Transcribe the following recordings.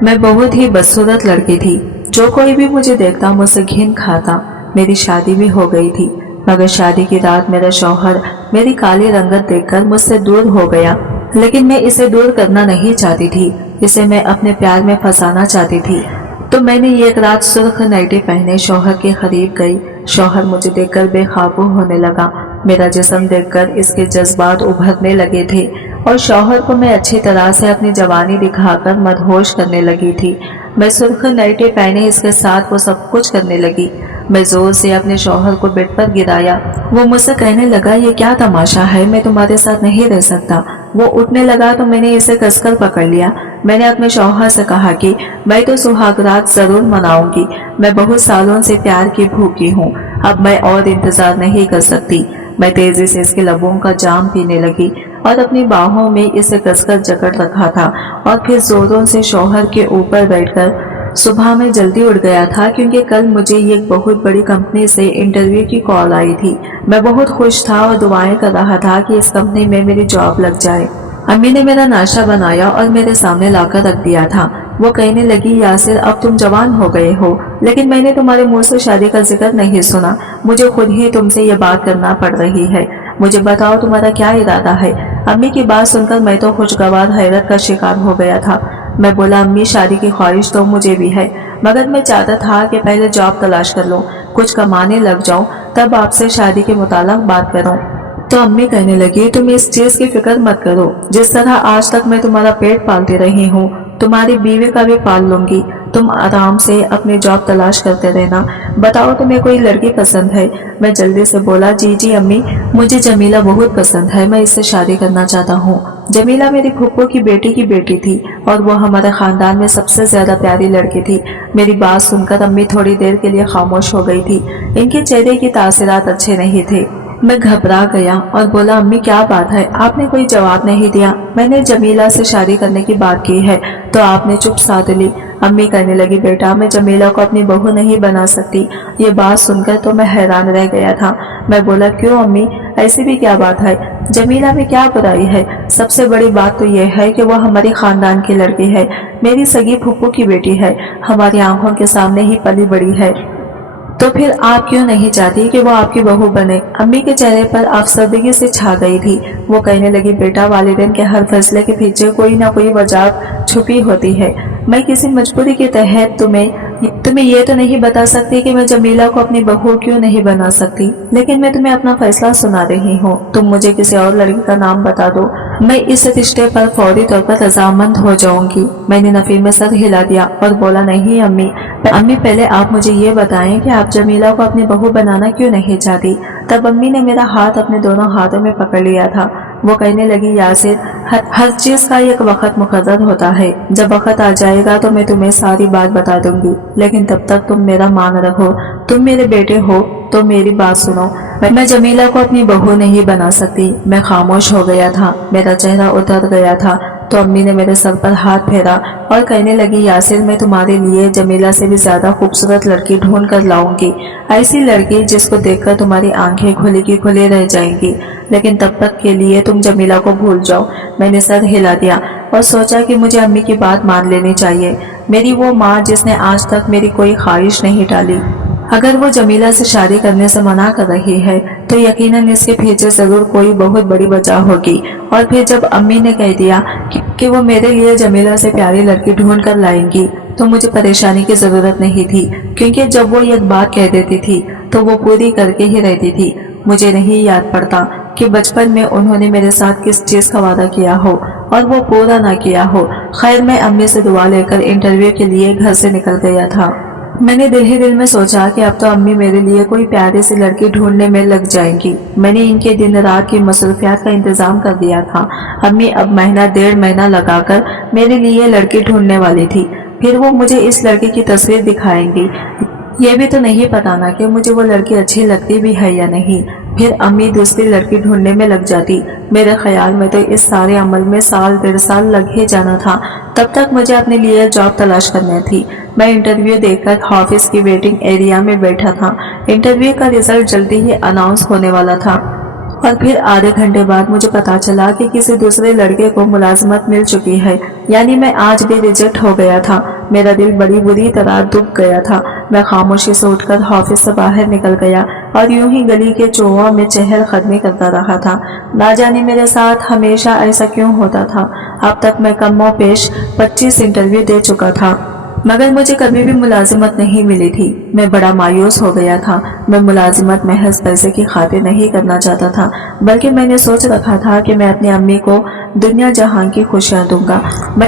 मैं बहुत ही बदसूरत लड़की थी। जो कोई भी मुझे देखता मुझसे घिन खाता। मेरी शादी भी हो गई थी, मगर शादी की रात मेरा शौहर मेरी काली रंगत देखकर मुझसे दूर हो गया। लेकिन मैं इसे दूर करना नहीं चाहती थी, इसे मैं अपने प्यार में फंसाना चाहती थी। तो मैंने एक रात सुर्ख नाइटी पहने शौहर के करीब गई। शौहर मुझे देखकर बेकाबू होने लगा। मेरा जिस्म देखकर इसके जज्बात उभरने लगे थे और शौहर को मैं अच्छी तरह से अपनी जवानी दिखाकर मदहोश करने लगी थी। मैं सुर्ख नाइटी पहने इसके साथ वो सब कुछ करने लगी। मैं जोर से अपने शौहर को बेड पर गिराया। वो मुझसे कहने लगा, ये क्या तमाशा है, मैं तुम्हारे साथ नहीं रह सकता। वो उठने लगा तो मैंने इसे कसकर पकड़ लिया। मैंने अपने शौहर से कहा कि मैं तो सुहागरात जरूर मनाऊंगी, मैं बहुत सालों से प्यार की भूखी हूँ, अब मैं और इंतजार नहीं कर सकती। मैं तेजी से इसके लबों का जाम पीने लगी और अपनी बाहों में इसे कसकर जकड़ रखा था और फिर जोरों से शौहर के ऊपर बैठकर सुबह में जल्दी उठ गया था, क्योंकि कल मुझे एक बहुत बड़ी कंपनी से इंटरव्यू की कॉल आई थी। मैं बहुत खुश था और दुआएं कर रहा था कि इस कंपनी में मेरी जॉब लग जाए। अम्मी ने मेरा नाश्ता बनाया और मेरे सामने लाकर रख दिया था। वो कहने लगी, यासिर अब तुम जवान हो गए हो, लेकिन मैंने तुम्हारे मुंह से शादी का जिक्र नहीं सुना। मुझे खुद ही तुमसे ये बात करना पड़ रही है। मुझे बताओ तुम्हारा क्या इरादा है। अम्मी की बात सुनकर मैं तो खुशगवार हैरत का शिकार हो गया था। मैं बोला, अम्मी शादी की ख्वाहिश तो मुझे भी है, मगर मैं चाहता था कि पहले जॉब तलाश कर लूं, कुछ कमाने लग जाऊं, तब आपसे शादी के मुताल्लिक बात करूं। तो अम्मी कहने लगी, तुम इस चीज की फिक्र मत करो। जिस तरह आज तक मैं तुम्हारा पेट पालती रही हूँ, तुम्हारी बीवी का भी पाल लूंगी। तुम आराम से अपनी जॉब तलाश करते रहना। बताओ तुम्हें कोई लड़की पसंद है। मैं जल्दी से बोला, जी जी अम्मी, मुझे जमीला बहुत पसंद है, मैं इससे शादी करना चाहता हूँ। जमीला मेरी फूफो की बेटी थी और वो हमारे खानदान में सबसे ज्यादा प्यारी लड़की थी। मेरी बात सुनकर अम्मी थोड़ी देर के लिए खामोश हो गई थी। इनके चेहरे की तासीरात अच्छे नहीं थे। मैं घबरा गया और बोला, अम्मी क्या बात है, आपने कोई जवाब नहीं दिया। मैंने जमीला से शादी करने की बात की है तो आपने चुप साध ली। अम्मी कहने लगी, बेटा मैं जमीला को अपनी बहू नहीं बना सकती। ये बात सुनकर तो मैं हैरान रह गया था। मैं बोला, क्यों अम्मी, ऐसी भी क्या बात है, जमीला में क्या बुराई है। सबसे बड़ी बात तो यह है कि वह हमारे खानदान की लड़की है, मेरी सगी फूफो की बेटी है, हमारी आंखों के सामने ही पली बड़ी है। तो फिर आप क्यों नहीं चाहती कि वो आपकी बहू बने। अम्मी के चेहरे पर अफसरदगी से छा गई थी। वो कहने लगी, बेटा वालिदैन के हर फैसले के पीछे कोई ना कोई वजह छुपी होती है। मैं किसी मजबूरी के तहत तुम्हें ये तो नहीं बता सकती कि मैं जमीला को अपनी बहू क्यों नहीं बना सकती, लेकिन मैं तुम्हें अपना फैसला सुना रही हूँ। तुम मुझे किसी और लड़की का नाम बता दो, मैं इस रिश्ते पर फौरी तौर पर रजामंद हो जाऊंगी। मैंने नफी में सर हिला दिया और बोला, नहीं अम्मी, पहले आप मुझे ये बताएं कि आप जमीला को अपनी बहू बनाना क्यों नहीं चाहती। तब अम्मी ने मेरा हाथ अपने दोनों हाथों में पकड़ लिया था। वो कहने लगी, यासिर हर चीज का एक वक्त मुकर्रर होता है, जब वक्त आ जाएगा तो मैं तुम्हें सारी बात बता दूंगी, लेकिन तब तक तुम मेरा मान रखो। तुम मेरे बेटे हो तो मेरी बात सुनो। मैं जमीला को अपनी बहू नहीं बना सकती। मैं खामोश हो गया था, मेरा चेहरा उतर गया था। तो अम्मी ने मेरे सर पर हाथ फेरा और कहने लगी, यासिर मैं तुम्हारे लिए जमीला से भी ज्यादा खूबसूरत लड़की ढूंढ कर लाऊंगी, ऐसी लड़की जिसको देखकर तुम्हारी आंखें खुली की खुली रह जाएंगी, लेकिन तब तक के लिए तुम जमीला को भूल जाओ। मैंने सर हिला दिया और सोचा कि मुझे अम्मी की बात मान लेनी चाहिए, मेरी वो माँ जिसने आज तक मेरी कोई ख्वाहिश नहीं डाली। अगर वो जमीला से शादी करने से मना कर रही है तो यकीनन इसके पीछे जरूर कोई बहुत बड़ी वजह होगी। और फिर जब अम्मी ने कह दिया कि वो मेरे लिए जमीला से प्यारी लड़की ढूंढ कर लाएंगी, तो मुझे परेशानी की जरूरत नहीं थी, क्योंकि जब वो एक बात कह देती थी तो वो पूरी करके ही रहती थी। मुझे नहीं याद पड़ता कि बचपन में उन्होंने मेरे साथ किस चीज का वादा किया हो और वो पूरा ना किया हो। खैर मैं अम्मी से दुआ लेकर इंटरव्यू के लिए घर से निकल गया था। मैंने दिल ही दिल में सोचा कि अब तो अम्मी मेरे लिए कोई प्यारी सी लड़की ढूंढने में लग जाएंगी। मैंने इनके दिन रात की मसरूफियात का इंतजाम कर दिया था। अम्मी अब महीना 1.5 महीना लगाकर मेरे लिए लड़की ढूंढने वाली थी। फिर वो मुझे इस लड़की की तस्वीर दिखाएंगी। ये भी तो नहीं पता ना कि मुझे वो लड़की अच्छी लगती भी है या नहीं। फिर अम्मी दूसरी लड़की ढूंढने में लग जाती। मेरे ख्याल में तो इस सारे अमल में 1.5 साल लग ही जाना था। तब तक मुझे अपने लिए जॉब तलाश करनी थी। मैं इंटरव्यू देकर ऑफिस की वेटिंग एरिया में बैठा था। इंटरव्यू का रिजल्ट जल्दी ही अनाउंस होने वाला था। और फिर आधे घंटे बाद मुझे पता चला कि किसी दूसरे लड़के को मुलाजमत मिल चुकी है। यानी मैं आज भी रिजेक्ट हो गया था। मेरा दिल बड़ी बुरी तरह दुब गया था। मैं खामोशी से उठकर ऑफिस से बाहर निकल गया और यूं ही गली के चौरों में चहल कदमी करता रहा था। ना जाने मेरे साथ हमेशा ऐसा क्यों होता था। अब तक मैं कमो पेश 25 इंटरव्यू दे चुका था, मगर मुझे कभी भी मुलाजिमत नहीं मिली थी। मैं बड़ा मायूस हो गया था। मैं मुलाजिमत महज पैसे की खातिर नहीं करना चाहता था, बल्कि मैंने सोच रखा था कि मैं अपनी अम्मी को दुनिया जहां की खुशियां दूंगा।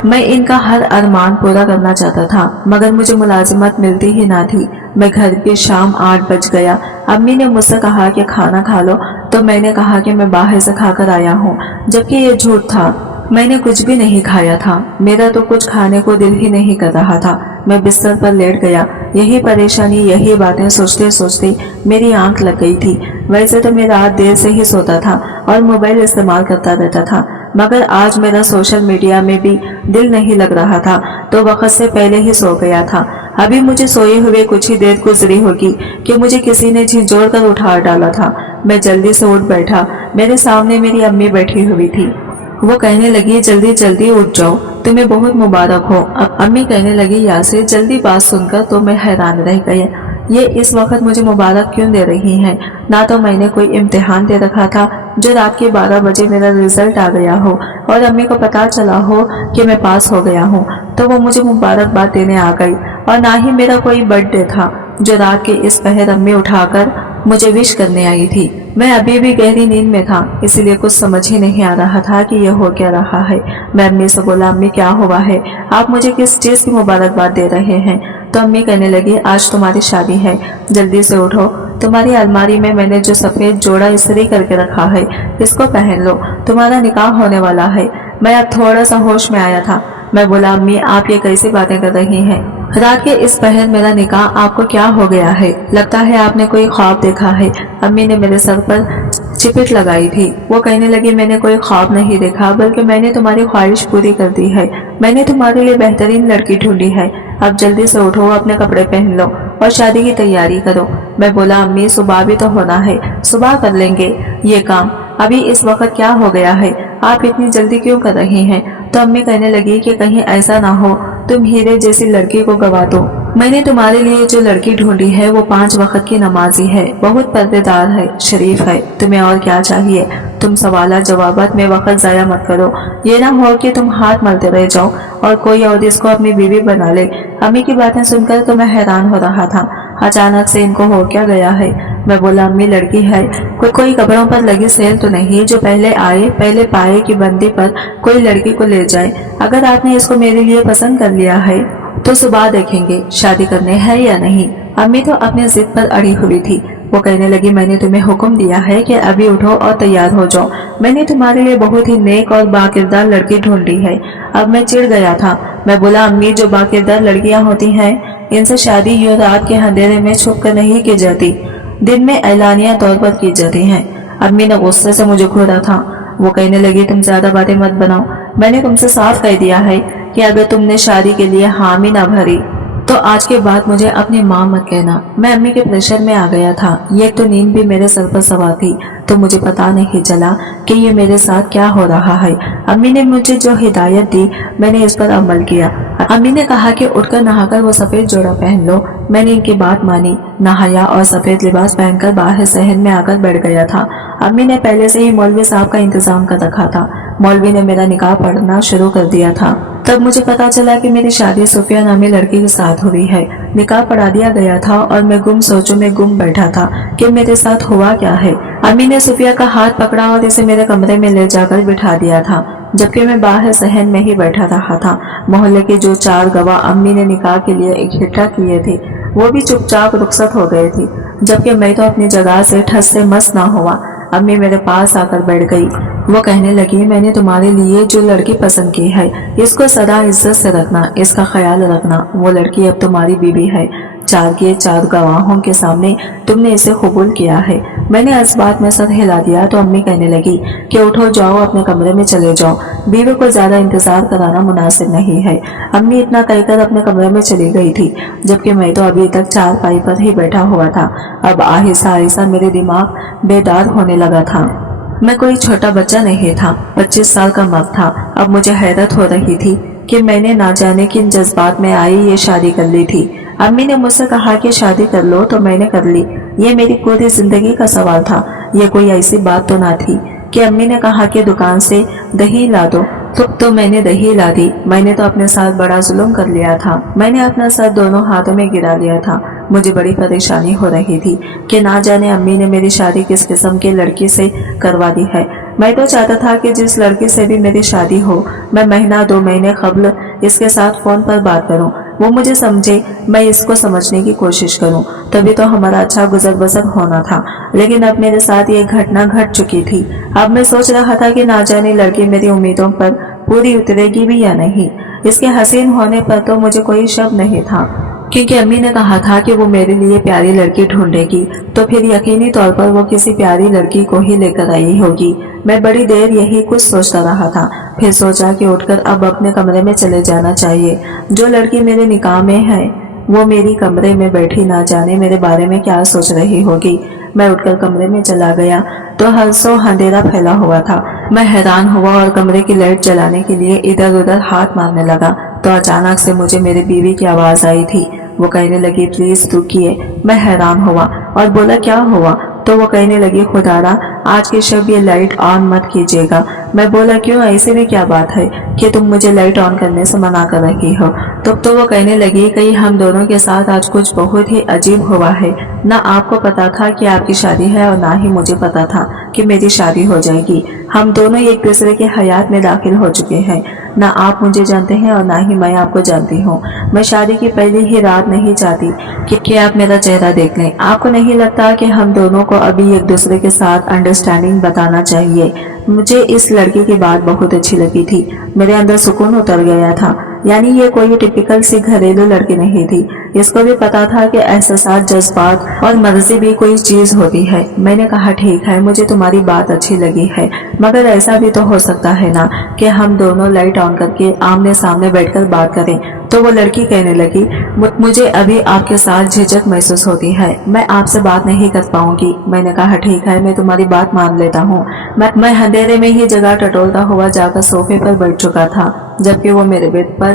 मैं इनका हर अरमान पूरा करना चाहता था, मगर मुझे मुलाजिमत मिलती ही ना थी। मैं घर की शाम 8 बज गया। अम्मी ने मुझसे कहा कि खाना खा लो, तो मैंने कहा कि मैं बाहर से खाकर आया हूँ, जबकि ये झूठ था। मैंने कुछ भी नहीं खाया था। मेरा तो कुछ खाने को दिल ही नहीं कर रहा था। मैं बिस्तर पर लेट गया। यही परेशानी, यही बातें सोचते सोचते मेरी आंख लग गई थी। वैसे तो मैं रात देर से ही सोता था और मोबाइल इस्तेमाल करता रहता था, मगर आज मेरा सोशल मीडिया में भी दिल नहीं लग रहा था, तो वक्त से पहले ही सो गया था। अभी मुझे सोए हुए कुछ ही देर गुजरी होगी कि मुझे किसी ने झिझोड़ कर उठा डाला था। मैं जल्दी से उठ बैठा। मेरे सामने मेरी अम्मी बैठी हुई थी। वो कहने लगी, जल्दी जल्दी उठ जाओ, तुम्हें बहुत मुबारक हो। अम्मी कहने लगी, यासिर। जल्दी बात सुनकर तो मैं हैरान रह गई। ये इस वक्त मुझे मुबारक क्यों दे रही हैं? ना तो मैंने कोई इम्तिहान दे रखा था जो रात के 12 बजे मेरा रिजल्ट आ गया हो और अम्मी को पता चला हो कि मैं पास हो गया हूँ तो वो मुझे मुबारकबाद देने आ गई, और ना ही मेरा कोई बर्थडे था जो रात के इस पहर अम्मी उठाकर मुझे विश करने आई थी। मैं अभी भी गहरी नींद में था, इसीलिए कुछ समझ ही नहीं आ रहा था कि यह हो क्या रहा है। मैं अम्मी से बोला, अम्मी क्या हुआ है? आप मुझे किस चीज की मुबारकबाद दे रहे हैं? तो अम्मी कहने लगी, आज तुम्हारी शादी है, जल्दी से उठो। तुम्हारी अलमारी में मैंने जो सफेद जोड़ा इस्त्री करके रखा है, इसको पहन लो, तुम्हारा निकाह होने वाला है। मैं अब थोड़ा सा होश में आया था। मैं बोला, अम्मी आप ये कैसी बातें कर रही हैं? रात के इस पहर मेरा निकाह, आपको क्या हो गया है? लगता है आपने कोई ख्वाब देखा है। अम्मी ने मेरे सर पर चिपट लगाई थी। वो कहने लगी, मैंने कोई ख्वाब नहीं देखा, बल्कि मैंने तुम्हारी ख्वाहिश पूरी कर दी है। मैंने तुम्हारे लिए बेहतरीन लड़की ढूंढी है। अब जल्दी से उठो, अपने कपड़े पहन लो और शादी की तैयारी करो। मैं बोला, अम्मी सुबह भी तो होना है, सुबह कर लेंगे ये काम, अभी इस वक्त क्या हो गया है? आप इतनी जल्दी क्यों कर रही हैं? तो अम्मी कहने लगी कि कहीं ऐसा ना हो तुम हीरे जैसी लड़की को गवा दो। मैंने तुम्हारे लिए जो लड़की ढूंढी है वो 5 वक्त की नमाजी है, बहुत पर्देदार है, शरीफ है। तुम्हें और क्या चाहिए? तुम सवाल जवाबात में वक्त जाया मत करो। ये ना हो कि तुम हाथ मलते रह जाओ और कोई और इसको अपनी बीवी बना ले। अम्मी की बातें सुनकर तो मैं हैरान हो रहा था। अचानक से इनको हो क्या गया है? मैं बोला, अम्मी लड़की है, कोई कपड़ों पर लगी सेल तो नहीं जो पहले आए पहले पाए की बंदी पर कोई लड़की को ले जाए। अगर आपने इसको मेरे लिए पसंद कर लिया है तो सुबह देखेंगे शादी करने है या नहीं। अम्मी तो अपनी जिद पर अड़ी हुई थी। वो कहने लगी, मैंने तुम्हें हुक्म दिया है कि अभी उठो और तैयार हो जाओ। मैंने तुम्हारे लिए बहुत ही नेक और बाकिरदार लड़की ढूंढी है। अब मैं चिढ़ गया था। मैं बोला, अम्मी जो बाकिरदार लड़कियां होती हैं इनसे शादी यूं रात के अंधेरे में छुप कर नहीं की जाती, दिन में ऐलानिया तौर पर की जाती हैं। अम्मी ने गुस्से से मुझे घूरा था। वो कहने लगी, तुम ज्यादा बातें मत बनाओ। मैंने तुमसे साफ कह दिया है कि अगर तुमने शादी के लिए हामी ना भरी तो आज के बाद मुझे अपनी माँ मत कहना। मैं अम्मी के प्रेशर में आ गया था। ये तो नींद भी मेरे सर पर सवार थी, तो मुझे पता नहीं चला कि ये मेरे साथ क्या हो रहा है। अम्मी ने मुझे जो हिदायत दी मैंने इस पर अमल किया। अम्मी ने कहा कि उठकर नहाकर वो सफेद जोड़ा पहन लो। मैंने इनकी बात मानी, नहाया और सफेद लिबास पहनकर बाहर सहन में आकर बैठ गया था। अम्मी ने पहले से ही मौलवी साहब का इंतजाम कर रखा था। मौलवी ने मेरा निकाह पढ़ना शुरू कर दिया था। तब मुझे पता चला कि मेरी शादी सुफिया नामी लड़की के साथ हुई है। निकाह पढ़ा दिया गया था और मैं गुम सोचों में गुम बैठा था कि मेरे साथ हुआ क्या है। अम्मी ने सुफिया का हाथ पकड़ा और इसे मेरे कमरे में ले जाकर बिठा दिया था, जबकि मैं बाहर सहन में ही बैठा रहा था। मोहल्ले के जो 4 गवाह अम्मी ने निकाह के लिए इकट्ठा किए थे वो भी चुपचाप रुखसत हो गए थे, जबकि मैं तो अपनी जगह से ठस से मस ना हुआ। अम्मी मेरे पास आकर बैठ गई। वो कहने लगी, मैंने तुम्हारे लिए जो लड़की पसंद की है इसको सदा इज्जत से रखना, इसका ख्याल रखना। वो लड़की अब तुम्हारी बीवी है। 4 के 4 गवाहों के सामने तुमने इसे कबूल किया है। मैंने इस बात में सर हिला दिया तो अम्मी कहने लगी कि उठो, जाओ अपने कमरे में चले जाओ, बीवी को ज्यादा इंतजार कराना मुनासिब नहीं है। अम्मी इतना कहकर अपने कमरे में चली गई थी, जबकि मैं तो अभी तक चारपाई पर ही बैठा हुआ था। अब आहिस्ता आहिस्ता मेरे दिमाग बेदार होने लगा था। मैं कोई छोटा बच्चा नहीं था, 25 साल का मर्द था। अब मुझे हैरत हो रही थी कि मैंने ना जाने किन जज्बात में आई ये शादी कर ली थी। अम्मी ने मुझसे कहा कि शादी कर लो तो मैंने कर ली। ये मेरी पूरी जिंदगी का सवाल था। ये कोई ऐसी बात तो ना थी कि अम्मी ने कहा कि दुकान से दही ला दो तो मैंने दही ला दी। मैंने तो अपने साथ बड़ा जुल्म कर लिया था। मैंने अपना सर दोनों हाथों में गिरा लिया था। मुझे बड़ी परेशानी हो रही थी कि ना जाने अम्मी ने मेरी शादी किस किस्म की लड़की से करवा दी है। मैं तो चाहता था कि जिस लड़की से भी मेरी शादी हो, मैं महीना 2 महीने कबल इसके साथ फोन पर बात करूं, वो मुझे समझे, मैं इसको समझने की कोशिश करूं, तभी तो हमारा अच्छा गुजर बसर होना था। लेकिन अब मेरे साथ ये घटना घट चुकी थी। अब मैं सोच रहा था कि ना जाने लड़की मेरी उम्मीदों पर पूरी उतरेगी भी या नहीं। इसके हसीन होने पर तो मुझे कोई शक नहीं था, क्योंकि अम्मी ने कहा था कि वो मेरे लिए प्यारी लड़की ढूंढेगी, तो फिर यकीनी तौर पर वो किसी प्यारी लड़की को ही लेकर आई होगी। मैं बड़ी देर यही कुछ सोचता रहा था। फिर सोचा कि उठकर अब अपने कमरे में चले जाना चाहिए। जो लड़की मेरे निकाह में है वो मेरी कमरे में बैठी ना जाने मेरे बारे में क्या सोच रही होगी। मैं उठकर कमरे में चला गया तो हल्सो अंधेरा फैला हुआ था। मैं हैरान हुआ और कमरे की लाइट जलाने के लिए इधर उधर हाथ मारने लगा तो अचानक से मुझे मेरी बीवी की आवाज आई थी। वो कहने लगी, प्लीज रुकिए। मैं हैरान हुआ और बोला, क्या हुआ? तो वो कहने लगी, खुदारा आज की शब ये लाइट ऑन मत कीजिएगा। मैं बोला, क्यों, ऐसे में क्या बात है कि तुम मुझे लाइट ऑन करने से मना कर रही हो? तो वो कहने लगी, कहीं हम दोनों के साथ आज कुछ बहुत ही अजीब हुआ है। ना आपको पता था कि आपकी शादी है और ना ही मुझे पता था कि मेरी शादी हो जाएगी। हम दोनों एक दूसरे के हयात में दाखिल हो चुके हैं। ना आप मुझे जानते हैं और ना ही मैं आपको जानती हूँ। मैं शादी की पहली ही रात नहीं चाहती कि आप मेरा चेहरा देख लें। आपको नहीं लगता कि हम दोनों को अभी एक दूसरे के साथ अंडरस्टैंडिंग बताना चाहिए? मुझे इस लड़की की बात बहुत अच्छी लगी थी। मेरे अंदर सुकून उतर गया था। यानी ये कोई टिपिकल सी घरेलू लड़की नहीं थी। इसको भी पता था कि एहसास, जज्बात और मर्जी भी कोई चीज होती है। मैंने कहा, ठीक है, मुझे तुम्हारी बात अच्छी लगी है, मगर ऐसा भी तो हो सकता है ना कि हम दोनों लाइट ऑन करके आमने सामने बैठकर बात करें। तो वो लड़की कहने लगी, मुझे अभी आपके साथ झिझक महसूस होती है, मैं आपसे बात नहीं कर पाऊंगी। मैंने कहा, ठीक है, मैं तुम्हारी बात मान लेता हूँ। मैं अंधेरे में ही जगह टटोलता हुआ जाकर सोफे पर बैठ चुका था, जबकि वो मेरे बेड पर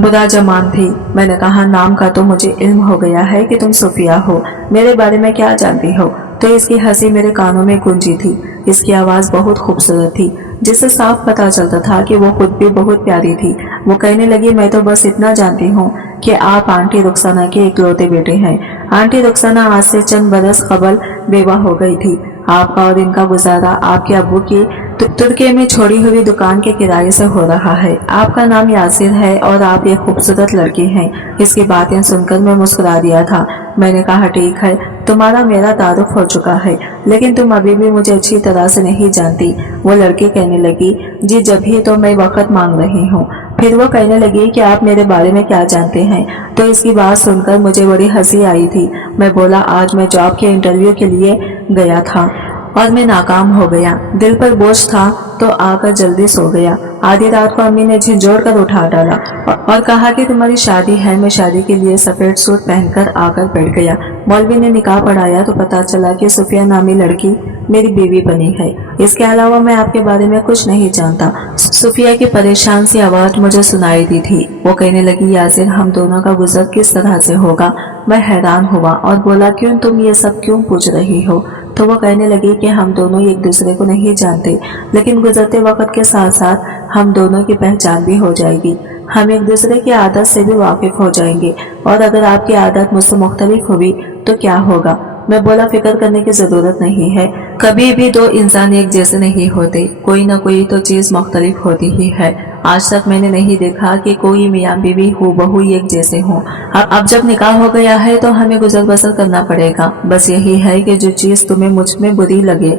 बुरा जमान थी। मैंने कहा, नाम का तो मुझे इल्म हो गया है कि तुम सुफिया हो, मेरे बारे में क्या जानती हो? तो इसकी हंसी मेरे कानों में गूंजी थी। इसकी आवाज बहुत खूबसूरत थी, जिससे साफ पता चलता था कि वो खुद भी बहुत प्यारी थी। वो कहने लगी, मैं तो बस इतना जानती हूँ कि आप आंटी रुखसाना के इकलौते बेटे हैं। आंटी रुखसाना आज से चंद बरस कबल बेवा हो गई थी। आपका और इनका गुजारा आपके अब्बू की तुर्की में छोड़ी हुई दुकान के किराए से हो रहा है। आपका नाम यासिर है और आप एक खूबसूरत लड़की हैं। इसकी बातें सुनकर मैं मुस्कुरा दिया था। मैंने कहा, ठीक है, तुम्हारा मेरा तारुफ हो चुका है, लेकिन तुम अभी भी मुझे अच्छी तरह से नहीं जानती। वो लड़की कहने लगी, जी जब ही तो मैं वक्त मांग रही हूँ। फिर वो कहने लगी कि आप मेरे बारे में क्या जानते हैं? तो इसकी बात सुनकर मुझे बड़ी हंसी आई थी। मैं बोला, आज मैं जॉब के इंटरव्यू के लिए गया था और मैं नाकाम हो गया। दिल पर बोझ था तो आकर जल्दी सो गया। आधी रात को अम्मी ने झिंझोड़ कर उठा डाला और कहा कि तुम्हारी शादी है। मैं शादी के लिए सफेद सूट पहनकर आकर बैठ गया। मौलवी ने निकाह पढ़ाया तो पता चला कि सुफिया नामी लड़की मेरी बीवी बनी है। इसके अलावा मैं आपके बारे में कुछ नहीं जानता। सुफिया की परेशान सी आवाज मुझे सुनाई दी थी। वो कहने लगी, यासिर, हम दोनों का गुजर किस तरह से होगा? मैं हैरान हुआ और बोला, क्यों, तुम ये सब क्यों पूछ रही हो? तो वो कहने लगी कि हम दोनों एक दूसरे को नहीं जानते, लेकिन गुजरते वक्त के साथ साथ हम दोनों की पहचान भी हो जाएगी। हम एक दूसरे की आदत से भी वाकिफ हो जाएंगे, और अगर आपकी आदत मुझसे मुख्तलिफ हुई तो क्या होगा? मैं बोला, फिक्र करने की जरूरत नहीं है। कभी भी दो इंसान एक जैसे नहीं होते, कोई ना कोई तो चीज मुख्तलिफ होती ही है। आज तक मैंने नहीं देखा कि कोई मियाँ बीवी हूबहू एक जैसे हों। अब जब निकाह हो गया है तो हमें गुजर बसर करना पड़ेगा। बस यही है कि जो चीज तुम्हें मुझ में बुरी लगे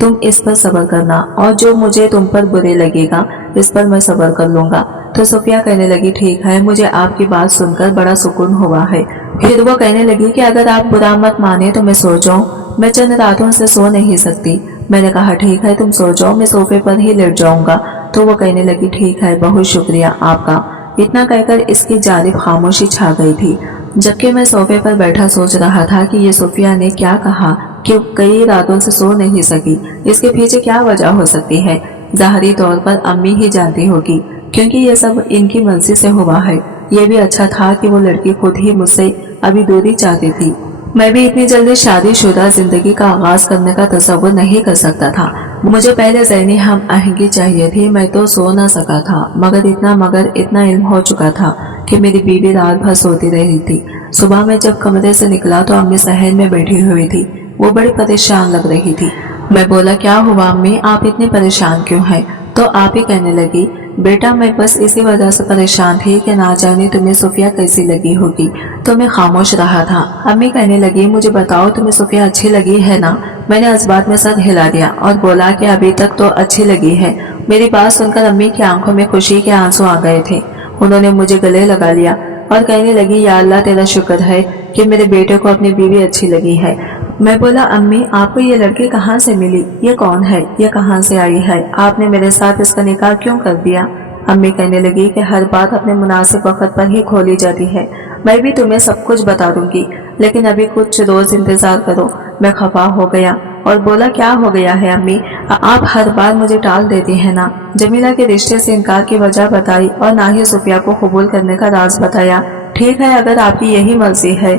तुम इस पर सब्र करना, और जो मुझे तुम पर बुरे लगेगा इस पर मैं सब्र कर लूंगा। तो सुफिया कहने लगी, ठीक है, मुझे आपकी बात सुनकर बड़ा सुकून हुआ है। फिर वो कहने लगी कि अगर आप बुरा मत माने तो मैं सो जाऊं, मैं चंद रातों से सो नहीं सकती। मैंने कहा, ठीक है, तुम सो जाओ, मैं सोफे पर ही लेट जाऊंगा। तो वो कहने लगी, ठीक है, बहुत शुक्रिया आपका। इतना कहकर इसकी जानिब खामोशी छा गई थी, जबकि मैं सोफे पर बैठा सोच रहा था कि ये सुफिया ने क्या कहा کہ कई रातों से सो नहीं सकी। इसके पीछे क्या वजह हो सकती है? ज़ाहरी तौर पर अम्मी ही जानती होगी, क्योंकि ये सब इनकी मर्जी से हुआ है। ये भी अच्छा था कि वो लड़की खुद ही मुझसे अभी दूरी चाहती थी। मैं भी इतनी जल्दी शादीशुदा जिंदगी का आगाज करने का तसव्वुर नहीं कर सकता था। मुझे पहले ज़हनी हम आहंगी चाहिए थी। मैं तो सो ना सका था, मगर इतना इल्म हो चुका था कि मेरी बीवी रात भर सोती रही थी। सुबह में जब कमरे से निकला तो अम्मी सहन में बैठी हुई थी। वो बड़ी परेशान लग रही थी। मैं बोला, क्या हुआ अम्मी, आप इतनी परेशान क्यों हैं? तो आप ही कहने लगी, बेटा मैं बस इसी वजह से परेशान थी कि ना जाने तुम्हें सुफिया कैसी लगी होगी। तो मैं खामोश रहा था। अम्मी कहने लगी, मुझे बताओ तुम्हें सुफिया अच्छी लगी है ना? मैंने इस बात में सर हिला दिया और बोला कि अभी तक तो अच्छी लगी है। मेरी बात सुनकर अम्मी की आंखों में खुशी के आंसू आ गए थे। उन्होंने मुझे गले लगा लिया और कहने लगी, या अल्लाह तेरा शुक्र है कि मेरे बेटे को अपनी बीवी अच्छी लगी है। मैं बोला, अम्मी आपको ये लड़की कहाँ से मिली? ये कौन है? ये कहाँ से आई है? आपने मेरे साथ इसका निकाह क्यों कर दिया? अम्मी कहने लगी कि हर बात अपने मुनासिब वक्त पर ही खोली जाती है। मैं भी तुम्हें सब कुछ बता दूंगी, लेकिन अभी कुछ रोज इंतजार करो। मैं खफा हो गया और बोला, क्या हो गया है अम्मी? आप हर बार मुझे टाल देती हैं ना। जमीला के रिश्ते से इनकार की वजह बताई और ना ही सुफिया को कबूल करने का राज बताया। ठीक है, अगर आपकी यही मर्जी है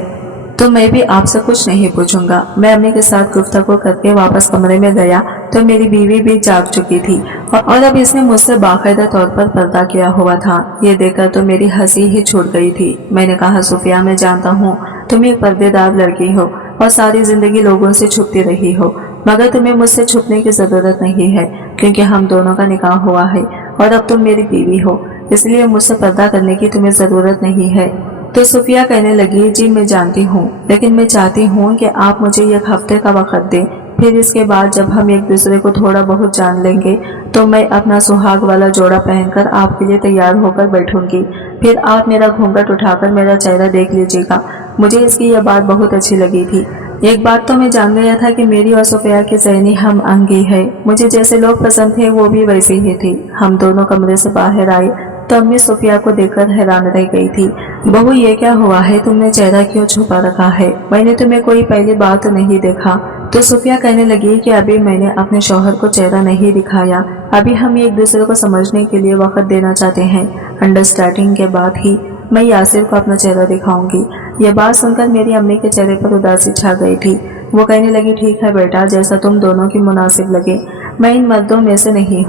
तो मैं भी आपसे कुछ नहीं पूछूंगा। मैं अम्मी के साथ गुफ्तगू करके वापस कमरे में गया तो मेरी बीवी भी जाग चुकी थी और अब इसने मुझसे बाकायदा तौर पर पर्दा किया हुआ था। ये देखकर तो मेरी हंसी ही छूट गई थी। मैंने कहा, सुफिया मैं जानता हूँ तुम एक पर्देदार लड़की हो और सारी जिंदगी लोगों से छुपती रही हो, मगर तुम्हें मुझसे छुपने की जरूरत नहीं है, क्योंकि हम दोनों का निकाह हुआ है और अब तुम मेरी बीवी हो, इसलिए मुझसे पर्दा करने की तुम्हें जरूरत नहीं है। तो सुफिया कहने लगी, जी मैं जानती हूँ, लेकिन मैं चाहती हूँ कि आप मुझे एक हफ्ते का वक्त दें। फिर इसके बाद जब हम एक दूसरे को थोड़ा बहुत जान लेंगे तो मैं अपना सुहाग वाला जोड़ा पहनकर आपके लिए तैयार होकर बैठूंगी। फिर आप मेरा घूंघट उठाकर मेरा चेहरा देख लीजिएगा। मुझे इसकी यह बात बहुत अच्छी लगी थी। एक बात तो मैं जान गया था कि मेरी और सुफिया की ज़हनी हम अंगी है। मुझे जैसे लोग पसंद थे वो भी वैसे ही थी। हम दोनों कमरे से बाहर आए तो अम्मी सुफिया को देखकर हैरान रह गई थी। बहू ये क्या हुआ है, तुमने चेहरा क्यों छुपा रखा है? मैंने तुम्हें कोई पहली बार तो नहीं देखा। तो सुफिया कहने लगी कि अभी मैंने अपने शौहर को चेहरा नहीं दिखाया, अभी हम एक दूसरे को समझने के लिए वक्त देना चाहते हैं। अंडरस्टैंडिंग के बाद ही मैं यासिर को अपना चेहरा दिखाऊंगी। यह बात सुनकर मेरी अम्मी के चेहरे पर उदासी छा गई थी। वो कहने लगी, ठीक है बेटा, जैसा तुम दोनों की मुनासिब लगे। मैं इन मर्दों में से नहीं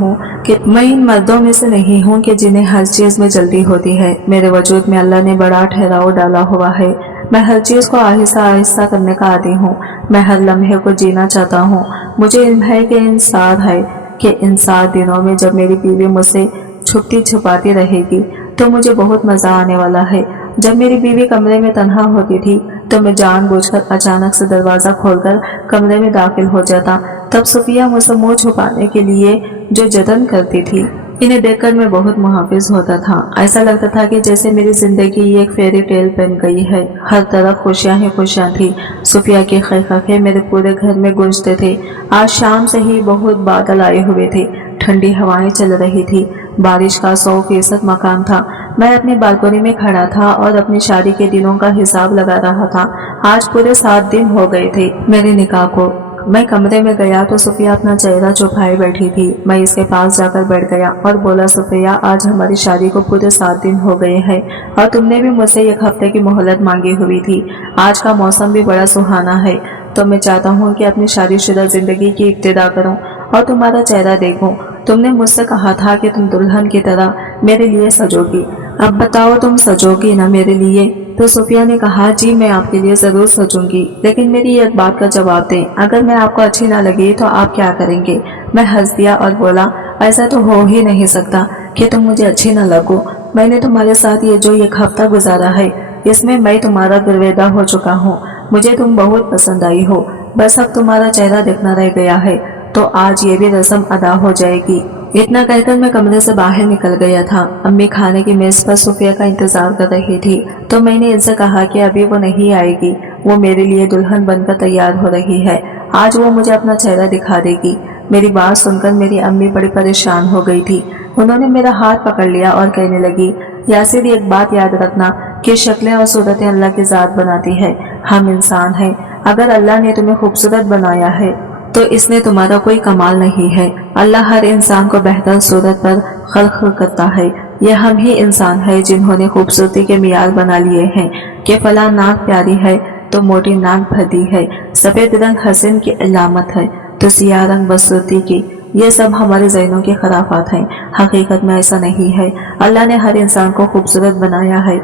हूँ कि जिन्हें हर चीज में जल्दी होती है। मेरे वजूद में अल्लाह ने बड़ा ठहराव डाला हुआ है। मैं हर चीज को आहिस्ता आहिस्ता करने का आदी हूँ। मैं हर लम्हे को जीना चाहता हूँ। मुझे इल्म है कि इन 7 दिनों में जब मेरी बीवी मुझसे छुपती छुपाती रहेगी तो मुझे बहुत मजा आने वाला है। जब मेरी बीवी कमरे में तन्हा होती थी तो मैं जानबूझकर अचानक से दरवाजा खोलकर कमरे में दाखिल हो जाता। तब सुफिया मुझसे मुंह छुपाने के लिए जो जतन करती थी, इन्हें देखकर मैं बहुत मुहाफिज होता था। ऐसा लगता था कि जैसे मेरी जिंदगी एक फेरी टेल बन गई है। हर तरफ खुशियां ही खुशियां थी। सुफिया के खैखखे मेरे पूरे घर में गूंजते थे। आज शाम से ही बहुत बादल आए हुए थे। ठंडी हवाएं चल रही थी। बारिश का 100% मकान था। मैं अपनी बालकनी में खड़ा था और अपनी शादी के दिनों का हिसाब लगा रहा था। आज पूरे 7 दिन हो गए थे मेरे निकाह को। मैं कमरे में गया तो सुफिया अपना चेहरा छुपाए बैठी थी। मैं इसके पास जाकर बैठ गया और बोला, सुफिया आज हमारी शादी को पूरे 7 दिन हो गए हैं और तुमने भी मुझसे 1 हफ्ते की मोहलत मांगी हुई थी। आज का मौसम भी बड़ा सुहाना है, तो मैं चाहता हूँ कि अपनी शादीशुदा जिंदगी की इब्तिदा करूँ और तुम्हारा चेहरा देखूं। तुमने मुझसे कहा था कि तुम दुल्हन की तरह मेरे लिए सजोगी। अब बताओ, तुम सजोगी ना मेरे लिए? तो सुफिया ने कहा, जी मैं आपके लिए जरूर सजूंगी, लेकिन मेरी एक बात का जवाब दें। अगर मैं आपको अच्छी ना लगी तो आप क्या करेंगे? मैं हंस दिया और बोला, ऐसा तो हो ही नहीं सकता कि तुम मुझे अच्छी ना लगो। मैंने तुम्हारे साथ ये जो 1 हफ्ता गुजारा है, इसमें मैं तुम्हारा गिरवेदा हो चुका हूँ। मुझे तुम बहुत पसंद आई हो। बस अब तुम्हारा चेहरा देखना रह गया है, तो आज ये भी रस्म अदा हो जाएगी। इतना कहकर मैं कमरे से बाहर निकल गया था। अम्मी खाने की मेज पर सुफिया का इंतजार कर रही थी, तो मैंने इनसे कहा कि अभी वो नहीं आएगी, वो मेरे लिए दुल्हन बनकर तैयार हो रही है। आज वो मुझे अपना चेहरा दिखा देगी। मेरी बात सुनकर मेरी अम्मी बड़ी परेशान हो गई थी। उन्होंने मेरा हाथ पकड़ लिया और कहने लगी, यासिर एक बात याद रखना कि शक्लें और सूरतें अल्लाह की जात बनाती है। हम इंसान हैं, اگر اللہ نے تمہیں خوبصورت بنایا ہے تو اس نے تمہارا کوئی کمال نہیں ہے۔ اللہ ہر انسان کو بہتر صورت پر خلق کرتا ہے۔ یہ ہم ہی انسان ہے جنہوں نے خوبصورتی کے معیار بنا لیے ہیں کہ فلاں ناک پیاری ہے تو موٹی ناک بھدی ہے، سفید رنگ حسن کی علامت ہے تو سیاہ رنگ بدصورتی کی۔ یہ سب ہمارے ذہنوں کے خرافات ہیں۔ حقیقت میں ایسا نہیں ہے۔ اللہ نے ہر انسان کو خوبصورت بنایا ہے۔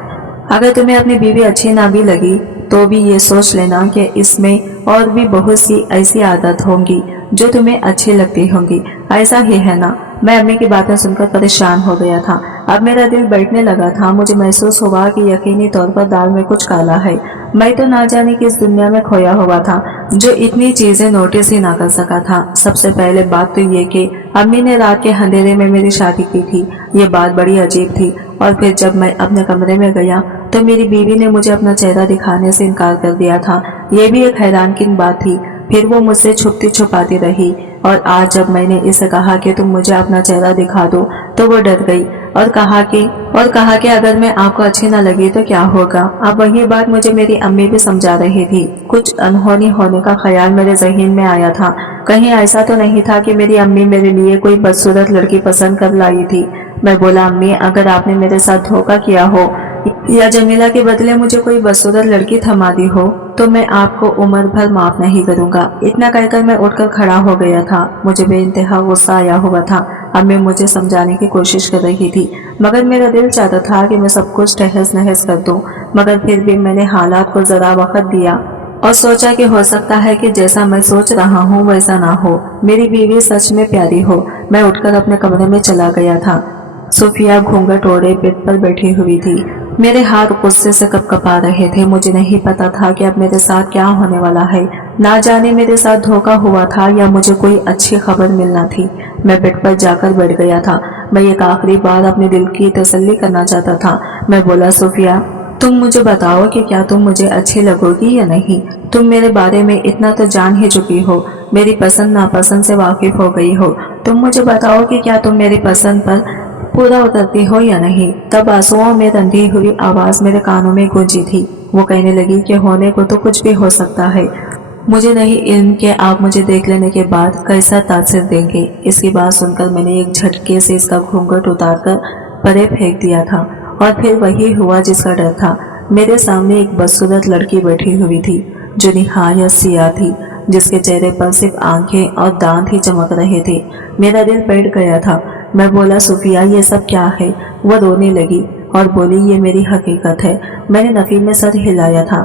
اگر تمہیں اپنی بیوی اچھی نہ بھی لگی تو بھی یہ سوچ لینا کہ اس میں اور بھی بہت سی ایسی عادت ہوں گی جو تمہیں اچھی لگتی ہوں گی۔ ایسا ہی ہے نا؟ میں امی کی باتیں سن کر پریشان ہو گیا تھا۔ اب میرا دل بیٹھنے لگا تھا۔ مجھے محسوس ہوا کہ یقینی طور پر دال میں کچھ کالا ہے۔ میں تو نہ جانے کس دنیا میں کھویا ہوا تھا جو اتنی چیزیں نوٹس ہی نہ کر سکا تھا۔ سب سے پہلے بات تو یہ کہ امی نے رات کے اندھیرے میں میری شادی کی تھی۔ یہ بات بڑی عجیب تھی۔ اور پھر جب میں اپنے کمرے میں گیا تو میری بیوی نے مجھے اپنا چہرہ دکھانے سے انکار کر دیا تھا۔ یہ بھی ایک حیران کن بات تھی۔ پھر وہ مجھ سے چھپتی چھپاتی رہی اور آج جب میں نے اسے کہا کہ تم مجھے اپنا چہرہ دکھا دو تو وہ ڈر گئی اور کہا کہ اگر میں آپ کو اچھی نہ لگی تو کیا ہوگا۔ اب وہی بات مجھے میری امی بھی سمجھا رہی تھی۔ کچھ انہونی ہونے کا خیال میرے ذہن میں آیا تھا۔ کہیں ایسا تو نہیں تھا کہ میری امی میرے لیے کوئی بدصورت لڑکی پسند کر لائی تھی۔ میں بولا امی اگر آپ نے میرے ساتھ دھوکہ کیا ہو یا جمیلہ کے بدلے مجھے کوئی بدصورت لڑکی تھما دی ہو تو میں آپ کو عمر بھر معاف نہیں کروں گا۔ اتنا کہہ کر میں اٹھ کر کھڑا ہو گیا تھا۔ مجھے بے انتہا غصہ آیا ہوا تھا۔ امی مجھے سمجھانے کی کوشش کر رہی تھی مگر میرا دل چاہتا تھا کہ میں سب کچھ تہس نہس کر دوں، مگر پھر بھی میں نے حالات کو ذرا وقت دیا اور سوچا کہ ہو سکتا ہے کہ جیسا میں سوچ رہا ہوں ویسا نہ ہو، میری بیوی سچ میں پیاری ہو۔ میں اٹھ کر اپنے کمرے میں چلا گیا تھا۔ صوفیہ گھونگھٹ اوڑھے بیڈ پر بیٹھی ہوئی تھی۔ میرے ہاتھ غصے سے کپکپا رہے تھے۔ مجھے نہیں پتا تھا کہ اب میرے ساتھ کیا ہونے والا ہے۔ نہ جانے میرے ساتھ دھوکہ ہوا تھا یا مجھے کوئی اچھی خبر ملنا تھی۔ میں بیڈ پر جا کر بیٹھ گیا تھا۔ میں ایک آخری بار اپنے دل کی تسلی کرنا چاہتا تھا۔ میں بولا صوفیہ تم مجھے بتاؤ کہ کیا تم مجھے اچھی لگو گی یا نہیں؟ تم میرے بارے میں اتنا تو جان ہی چکی ہو، میری پسند ناپسند سے واقف ہو گئی ہو۔ تم مجھے بتاؤ کہ کیا تم میری پسند پر پورا اترتی ہو یا نہیں؟ تب آنسوؤں میں رندھی ہوئی آواز میرے کانوں میں گونجی تھی۔ وہ کہنے لگی کہ ہونے کو تو کچھ بھی ہو سکتا ہے، مجھے نہیں علم کہ آپ مجھے دیکھ لینے کے بعد کیسا تاثر دیں گے۔ اس کی بات سن کر میں نے ایک جھٹکے سے اس کا گھونگھٹ اتار کر پرے پھینک دیا تھا اور پھر وہی ہوا جس کا ڈر تھا۔ میرے سامنے ایک بدصورت لڑکی بیٹھی ہوئی تھی جو نہایت سیاہ تھی، جس کے چہرے پر صرف آنکھیں اور دانت ہی چمک رہے تھے۔ میرا دل بیٹھ گیا تھا۔ میں بولا صوفیہ یہ سب کیا ہے؟ وہ رونے لگی اور بولی یہ میری حقیقت ہے۔ میں نے نفی میں سر ہلایا تھا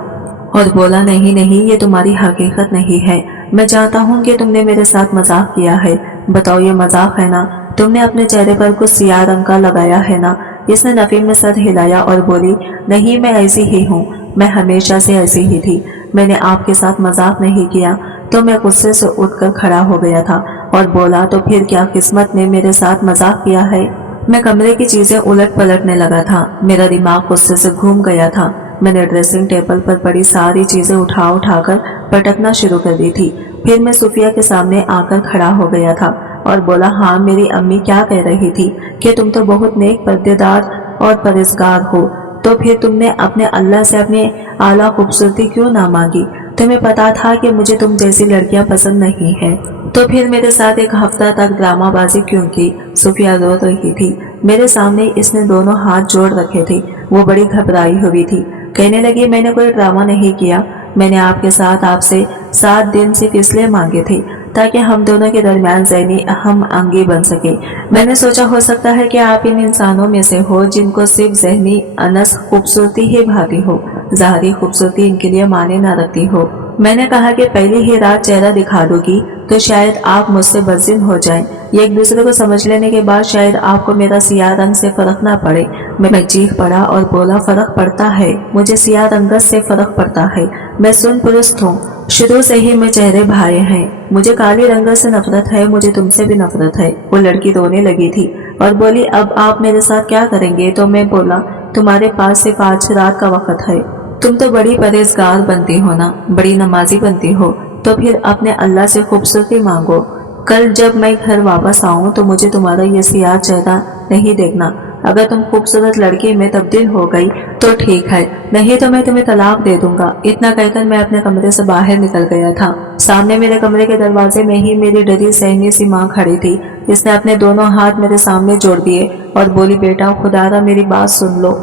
اور بولا نہیں نہیں یہ تمہاری حقیقت نہیں ہے۔ میں جانتا ہوں کہ تم نے میرے ساتھ مذاق کیا ہے۔ بتاؤ یہ مذاق ہے نا؟ تم نے اپنے چہرے پر کچھ سیاہ رنگ کا لگایا ہے نا؟ اس نے نفی میں سر ہلایا اور بولی نہیں میں ایسی ہی ہوں، میں ہمیشہ سے ایسی ہی تھی، میں نے آپ کے ساتھ مذاق نہیں کیا۔ تو میں غصے سے اٹھ کر کھڑا ہو گیا تھا اور بولا تو پھر کیا قسمت نے میرے ساتھ مذاق کیا ہے؟ میں کمرے کی چیزیں الٹ پلٹنے لگا تھا۔ میرا دماغ غصے سے گھوم گیا تھا۔ میں نے ڈریسنگ ٹیبل پر پڑی ساری چیزیں اٹھا کر پٹکنا شروع کر دی تھی۔ پھر میں صوفیہ کے سامنے آ کر کھڑا ہو گیا تھا اور بولا ہاں میری امی کیا کہہ رہی تھی کہ تم تو بہت نیک پردے دار اور پرہیزگار ہو، تو پھر تم نے اپنے اللہ سے اپنی اعلیٰ خوبصورتی کیوں نہ مانگی؟ تمہیں پتا تھا کہ مجھے تم جیسی لڑکیاں پسند نہیں ہیں، تو پھر میرے ساتھ ایک ہفتہ تک ڈرامہ بازی کیوں کی؟ صوفیہ رو رہی تھی۔ میرے سامنے اس نے دونوں ہاتھ جوڑ رکھے تھے۔ وہ بڑی گھبرائی ہوئی تھی۔ کہنے لگی میں نے کوئی ڈرامہ نہیں کیا، میں نے آپ کے ساتھ آپ سے 7 دن صرف اس لیے مانگے تھے تاکہ ہم دونوں کے درمیان ذہنی ہم آہنگی بن سکے۔ میں نے سوچا ہو سکتا ہے کہ آپ ان انسانوں میں سے ہو جن کو صرف ذہنی انس خوبصورتی ہی بھاتی ہو، ظاہری خوبصورتی ان کے لیے معنی نہ رکھتی ہو۔ میں نے کہا کہ پہلی ہی رات چہرہ دکھا دو گی تو شاید آپ مجھ سے بدظن ہو جائیں، یہ ایک دوسرے کو سمجھ لینے کے بعد شاید آپ کو میرا سیاہ رنگ سے فرق نہ پڑے۔ میں چیخ پڑا اور بولا فرق پڑتا ہے، مجھے سیاہ رنگت سے فرق پڑتا ہے، میں سن پرست ہوں، شروع سے ہی میں چہرے بھائے ہیں، مجھے کالی رنگت سے نفرت ہے، مجھے تم سے بھی نفرت ہے۔ وہ لڑکی رونے لگی تھی اور بولی اب آپ میرے ساتھ کیا کریں گے؟ تو میں بولا تمہارے پاس صرف آج رات کا وقت ہے، تم تو بڑی پرہیزگار بنتی ہو نا، بڑی نمازی بنتی ہو، تو پھر اپنے اللہ سے خوبصورتی مانگو۔ کل جب میں گھر واپس آؤں تو مجھے تمہارا یہ سیاہ چہرہ نہیں دیکھنا، अगर तुम खूबसूरत लड़की में तब्दील हो गई तो ठीक है, नहीं तो मैं तुम्हें तलाक दे दूंगा। इतना कहकर मैं अपने कमरे से बाहर निकल गया था। सामने मेरे कमरे के दरवाजे में ही मेरी डरी सहमी सी माँ खड़ी थी। इसने अपने दोनों हाथ मेरे सामने जोड़ दिए और बोली, बेटा खुदारा मेरी बात सुन लो।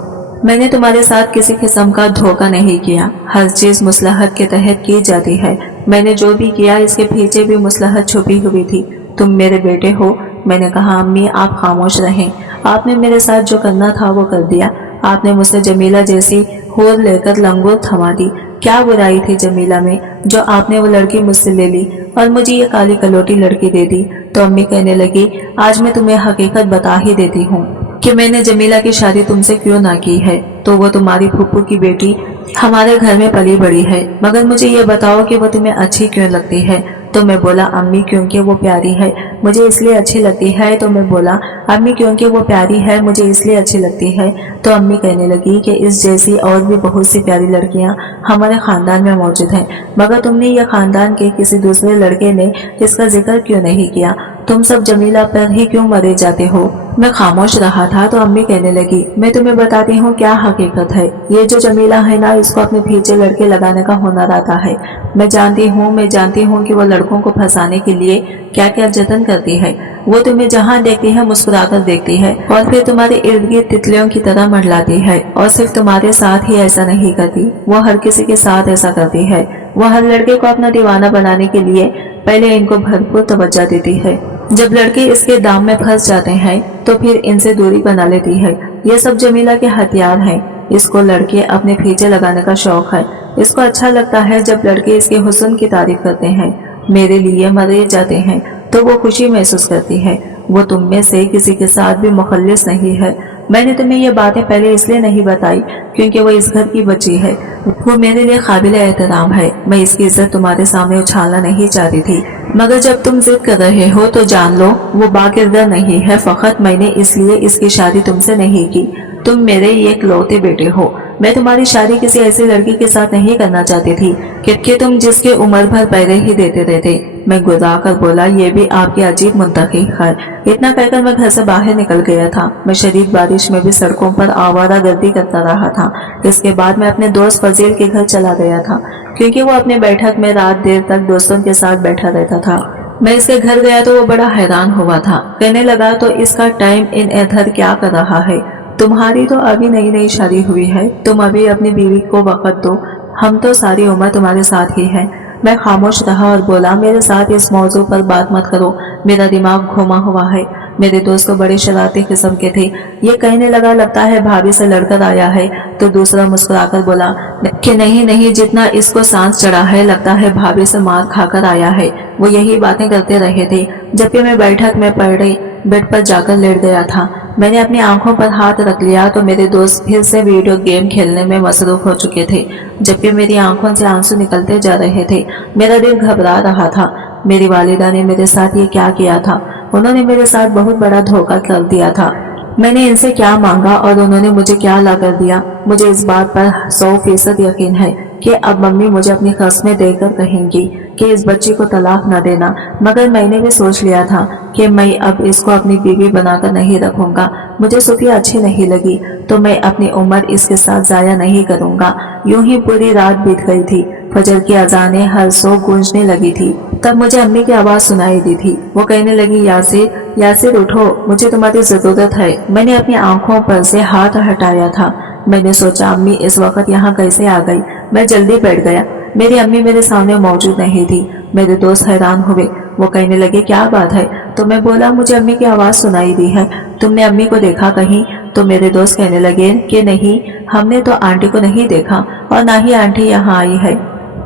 मैंने तुम्हारे साथ किसी किस्म का धोखा नहीं किया। हर चीज मुसलहत के तहत की जाती है। मैंने जो भी किया इसके पीछे भी मुसलहत छुपी हुई थी। तुम मेरे बेटे हो। मैंने कहा, अम्मी आप खामोश रहें। आपने मेरे साथ जो करना था वो कर दिया। आपने मुझसे जमीला जैसी होर लेकर लंगोर थमा दी। क्या बुराई थी जमीला में जो आपने वो लड़की मुझसे ले ली और मुझे ये काली कलोटी लड़की दे दी। तो अम्मी कहने लगी, आज मैं तुम्हें हकीकत बता ही देती हूँ कि मैंने जमीला की शादी तुमसे क्यों ना की है। तो वो तुम्हारी फूफू की बेटी हमारे घर में पली बड़ी है, मगर मुझे ये बताओ कि वो तुम्हें अच्छी क्यों लगती है। तो मैं बोला, अम्मी क्योंकि वो प्यारी है, मुझे इसलिए अच्छी लगती है। तो मैं बोला, अम्मी क्योंकि वो प्यारी है, मुझे इसलिए अच्छी लगती है। तो अम्मी कहने लगी कि इस जैसी और भी बहुत सी प्यारी लड़कियां हमारे खानदान में मौजूद हैं, मगर तुमने ये खानदान के किसी दूसरे लड़के ने इसका जिक्र क्यों नहीं किया। तुम सब जमीला पर ही क्यों मरे जाते हो। मैं खामोश रहा था तो अम्मी कहने लगी, मैं तुम्हें बताती हूँ क्या हकीकत है। ये जो जमीला है ना, इसको अपने पीछे लड़के लगाने का हुनर आता है। मैं जानती हूँ कि वो लड़कों को फंसाने के लिए क्या क्या जतन करती है। वो तुम्हें जहाँ देखती है मुस्कुराकर देखती है और फिर तुम्हारे इर्द गिर्द तितलियों की तरह मंडलाती है। और सिर्फ तुम्हारे साथ ही ऐसा नहीं करती, वो हर किसी के साथ ऐसा करती है। वो हर लड़के को अपना दीवाना बनाने के लिए पहले इनको भरपूर तवज्जो देती है। जब लड़के इसके दाम में फंस जाते हैं तो फिर इनसे दूरी बना लेती है। ये सब जमीला के हथियार हैं। इसको लड़के अपने पीछे लगाने का शौक है। इसको अच्छा लगता है जब लड़के इसके हुस्न की तारीफ करते हैं, मेरे लिए मरे जाते हैं, तो वो खुशी महसूस करती है। वो तुम में से किसी के साथ भी मुखल्लिस नहीं है। मैंने तुम्हें ये बातें पहले इसलिए नहीं बताई क्योंकि वो इस घर की बच्ची है। वो मेरे लिए काबिल एहतराम है। मैं इसकी इज्जत तुम्हारे सामने उछालना नहीं चाहती थी, मगर जब तुम जिद कर रहे हो तो जान लो वो बाकिरदार नहीं है। फकत मैंने इसलिए इसकी शादी तुमसे नहीं की। तुम मेरे ये इकलौते बेटे हो। मैं तुम्हारी शादी किसी ऐसी लड़की के साथ नहीं करना चाहती थी कि तुम जिसके उम्र भर पैरे ही देते रहते। मैं गुर्रा कर बोला, ये भी आपकी अजीब मुंतकी है। इतना कहकर मैं घर से बाहर निकल गया था। मैं शदीद बारिश में भी सड़कों पर आवारा गर्दी करता रहा था। इसके बाद मैं अपने दोस्त फजील के घर चला गया था क्योंकि वो अपने बैठक में रात देर तक दोस्तों के साथ बैठा रहता था। मैं इसके घर गया तो वो बड़ा हैरान हुआ था। कहने लगा, तो इसका टाइम इन इधर क्या कर रहा है। तुम्हारी तो अभी नई नई शादी हुई है, तुम अभी अपनी बीवी को वक्त दो। हम तो सारी उम्र तुम्हारे साथ ही है। मैं खामोश रहा और बोला, मेरे साथ इस मौजू पर बात मत करो, मेरा दिमाग घुमा हुआ है। मेरे दोस्त तो बड़े शरारती किस्म के थे। ये कहने लगा, लगता है भाभी से लड़कर आया है। तो दूसरा मुस्कुराकर बोला कि नहीं, जितना इसको सांस चढ़ा है लगता है भाभी से मार खाकर आया है। वो यही बातें करते रहे थे जबकि मैं बैठक में पड़े बेड पर जाकर लेट गया था। मैंने अपनी आंखों पर हाथ रख लिया तो मेरे दोस्त फिर से वीडियो गेम खेलने में मसरूफ हो चुके थे, जबकि मेरी आंखों से आंसू निकलते जा रहे थे। मेरा दिल घबरा रहा था। मेरी वालिदा ने मेरे साथ ये क्या किया था। उन्होंने मेरे साथ बहुत बड़ा धोखा कर दिया था। मैंने इनसे क्या मांगा और उन्होंने मुझे क्या ला कर दिया। मुझे इस बात पर 100% यकीन है कि अब मम्मी मुझे अपनी कस्में देकर कहेंगी कि इस बच्ची को तलाक न देना, मगर मैंने भी सोच लिया था कि मैं अब इसको अपनी बीवी बनाकर नहीं रखूंगा। मुझे सुफिया अच्छी नहीं लगी तो मैं अपनी उम्र इसके साथ जाया नहीं करूंगा। यूं ही पूरी रात बीत गई थी। फजर की अजानें हर सौ गूंजने लगी थी। तब मुझे अम्मी की आवाज सुनाई दी थी। वो कहने लगी, यासिर उठो, मुझे तुम्हारी जरूरत है। मैंने अपनी आंखों पर से हाथ हटाया था। मैंने सोचा अम्मी इस वक्त यहाँ कैसे आ गई। मैं जल्दी बैठ गया। मेरी अम्मी मेरे सामने मौजूद नहीं थी। मेरे दोस्त हैरान हुए। वो कहने लगे, क्या बात है। तो मैं बोला, मुझे अम्मी की आवाज सुनाई दी है। तुमने अम्मी को देखा कहीं। तो मेरे दोस्त कहने लगे कि नहीं, हमने तो आंटी को नहीं देखा और ना ही आंटी यहाँ आई है।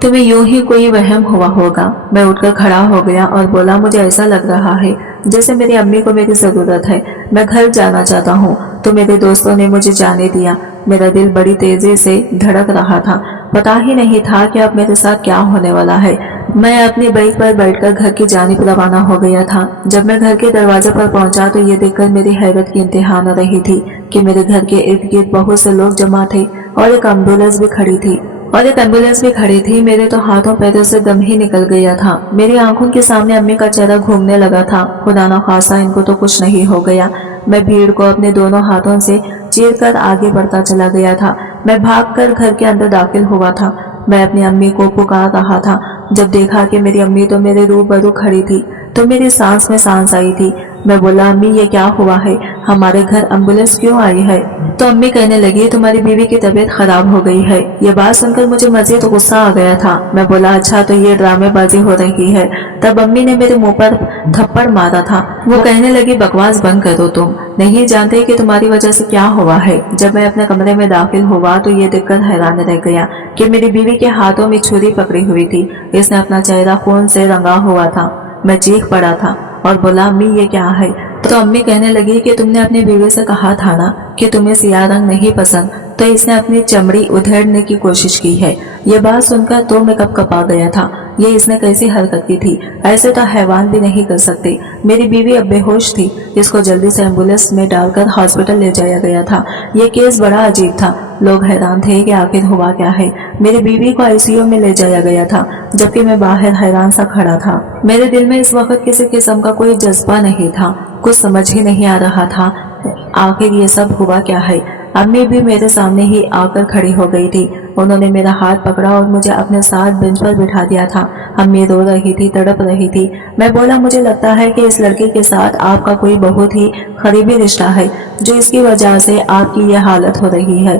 तुम्हें यूं ही कोई वहम हुआ होगा। मैं उठकर खड़ा हो गया और बोला, मुझे ऐसा लग रहा है जैसे मेरी अम्मी को मेरी जरूरत है। मैं घर जाना चाहता हूँ। तो मेरे दोस्तों ने मुझे जाने दिया। मेरा दिल बड़ी तेजी से धड़क रहा था। पता ही नहीं था कि अब मेरे साथ क्या होने वाला है। मैं अपनी बाइक पर बैठकर घर की जानिब रवाना हो गया था। जब मैं घर के दरवाजे पर पहुंचा तो ये देखकर मेरी हैरत की इंतहा न रही थी कि मेरे घर के इर्द गिर्द बहुत से लोग जमा थे और एक एम्बुलेंस भी खड़ी थी। और एक एम्बुलेंस भी खड़ी थी। मेरे तो हाथों पैरों से दम ही निकल गया था। मेरी आंखों के सामने अम्मी का चेहरा घूमने लगा था। खुदा ना खासा इनको तो कुछ नहीं हो गया। मैं भीड़ को अपने दोनों हाथों से चीर कर आगे बढ़ता चला गया था। मैं भागकर घर के अंदर दाखिल हुआ था। मैं अपनी अम्मी को पुकार रहा था। जब देखा कि मेरी अम्मी तो मेरे रूबरू खड़ी थी तो मेरी सांस में सांस आई थी। मैं बोला, अम्मी ये क्या हुआ है, हमारे घर एम्बुलेंस क्यों आई है? तो अम्मी कहने लगी, तुम्हारी बीवी की तबीयत खराब हो गई है। ये बात सुनकर मुझे मजीद गुस्सा आ गया था। मैं बोला, अच्छा तो ये ड्रामेबाजी हो रही है। तब अम्मी ने मेरे मुंह पर थप्पड़ मारा था। वो कहने लगी, बकवास बंद करो, तुम नहीं जानते कि तुम्हारी वजह से क्या हुआ है। जब मैं अपने कमरे में दाखिल हुआ तो ये देखकर हैरान रह गया कि मेरी बीवी के हाथों में छुरी पकड़ी हुई थी। इसने अपना चेहरा खून से रंगा हुआ था। मैं चीख पड़ा था और बोला, अम्मी ये क्या है? तो अम्मी कहने लगी कि तुमने अपनी बीवी से कहा था ना कि तुम्हें सियाह रंग नहीं पसंद, तो इसने अपनी चमड़ी उधेड़ने की कोशिश की है। ये बात सुनकर तो मैं कपकपा गया था। ये इसने कैसी हरकत की थी? ऐसे तो हैवान भी नहीं कर सकते। मेरी बीवी अब बेहोश थी। इसको जल्दी से एम्बुलेंस में डालकर हॉस्पिटल ले जाया गया था। ये केस बड़ा अजीब था। लोग हैरान थे कि आखिर हुआ क्या है। मेरी बीवी को आईसीयू में ले जाया गया था, जबकि मैं बाहर हैरान सा खड़ा था। मेरे दिल में इस वक्त किसी किस्म का कोई जज्बा नहीं था। कुछ समझ ही नहीं आ रहा था आखिर ये सब हुआ क्या है। अम्मी भी मेरे सामने ही आकर खड़ी हो गई थी। उन्होंने मेरा हाथ पकड़ा और मुझे अपने साथ बेंच पर बिठा दिया था। अम्मी रो रही थी, तड़प रही थी। मैं बोला, मुझे लगता है कि इस लड़के के साथ आपका कोई बहुत ही करीबी रिश्ता है, जो इसकी वजह से आपकी ये हालत हो रही है।